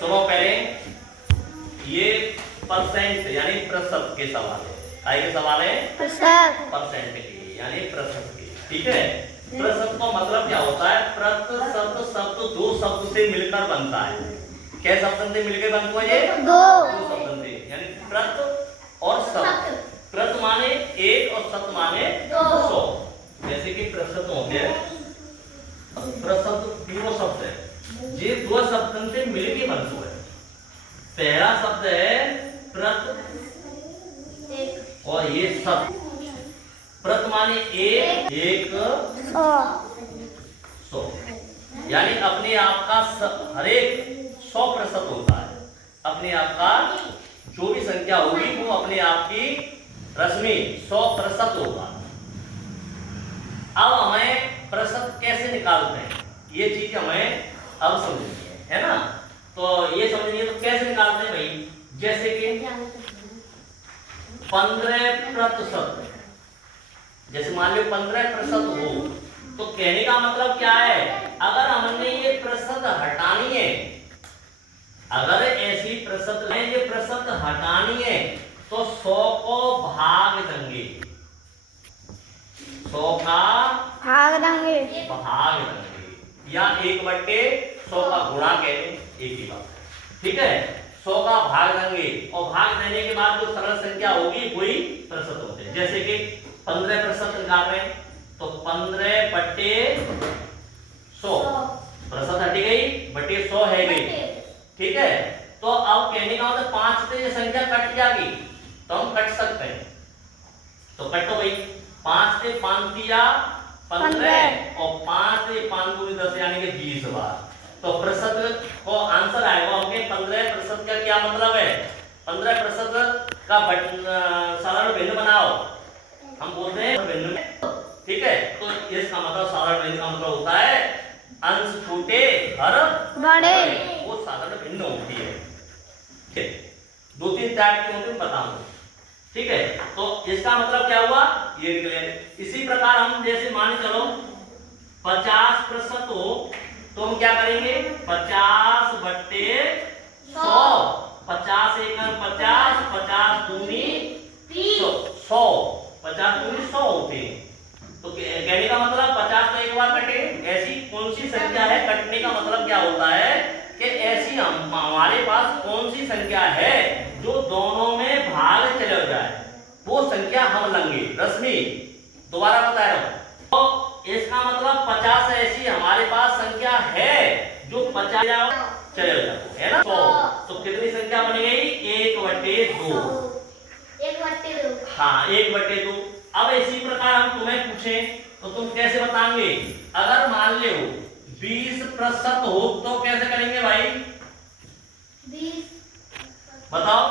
सुनो पहले, ये परसेंट यानी प्रतिशत के सवाल है। काय के सवाल है? परसेंट के यानी प्रतिशत के। ठीक है, प्रतिशत का मतलब क्या होता है? प्रतिशत शब्द दो शब्द से मिलकर बनता है। क्या शब्द से मिलकर बनता है? ये दो शब्द से, यानी प्रत और शत। प्रत माने एक और शत माने 100। जैसे कि प्रतिशत होते हैं, प्रतिशत तीनों शब्द है, ये दो शब्द से मिलके बनता है। पहला शब्द है प्रत और ये शत। प्रत माने एक, एक 100, यानी अपने आप का हर एक 100% होता है। अपने आप का जो भी संख्या होगी वो अपने आप की रश्मि 100% होगा। अब हमें प्रतिशत कैसे निकालते हैं ये चीज हमें अब समझनी है ना? तो ये समझिए तो कैसे निकालते हैं भाई? जैसे कि 15%, जैसे मान लो 15% हो, तो कहने का मतलब क्या है? अगर हमने ये प्रतिशत हटानी है, अगर ऐसी प्रतिशत में ये प्रतिशत हटानी है, तो 100 को भाग देंगे, 100 का भाग देंगे, या 1/100 का गुणा कहें, एक ही बात है। ठीक है, 100 का भाग देंगे और भाग देने के बाद जो सरल संख्या होगी वही प्रतिशत होते हैं। जैसे कि 15% निकाल रहे हैं तो 15/100, प्रतिशत हटी गई, बटे 100 है गई। ठीक है, तो अब कहने का मतलब 5 से ये संख्या कट जाएगी, तो हम कट सकते हैं। तो कटो भाई, 5 से 5 दिया 15 और 5 से 5 दूनी 10 यानी कि 20 बार। तो प्रतिशत को आंसर आएगा हमके 15% का क्या मतलब है? 15% का साधारण भिन्न बनाओ, हम बोलते हैं भिन्न में। ठीक है, तो इसका मतलब साधारण भिन्न का मतलब होता है अंश छोटे हर बड़े, वो साधारण भिन्न होती है। ठीक, 2-3 टाइप की होती है बताऊंगा। ठीक है, तो इसका मतलब क्या हुआ ये निकले। इसी प्रकार हम जैसे मान चलो 50% हो, तो हम क्या करेंगे? 50/100, 50 एक 50, 50 दूनी 100, 50 दूनी 100 होते हैं। तो कहने का मतलब 50 तो एक बार कटे, ऐसी कौन सी संख्या है? कटने का मतलब क्या होता है कि ऐसी हमारे पास कौन सी संख्या है जो दोनों में भाग चले जाए, वो संख्या हम लेंगे। रश्मि दोबारा बता रहा हूं, तो इसका मतलब 50 ऐसी हमारे पास संख्या है जो 50 चले जाते है ना। तो कितनी संख्या बन गई? 1/2। 1/2। हाँ, 1/2। अब इसी प्रकार हम तुम्हें पूछें तो तुम कैसे बताओगे? अगर मान लो 20% हो तो कैसे करेंगे भाई? 20 बताओ।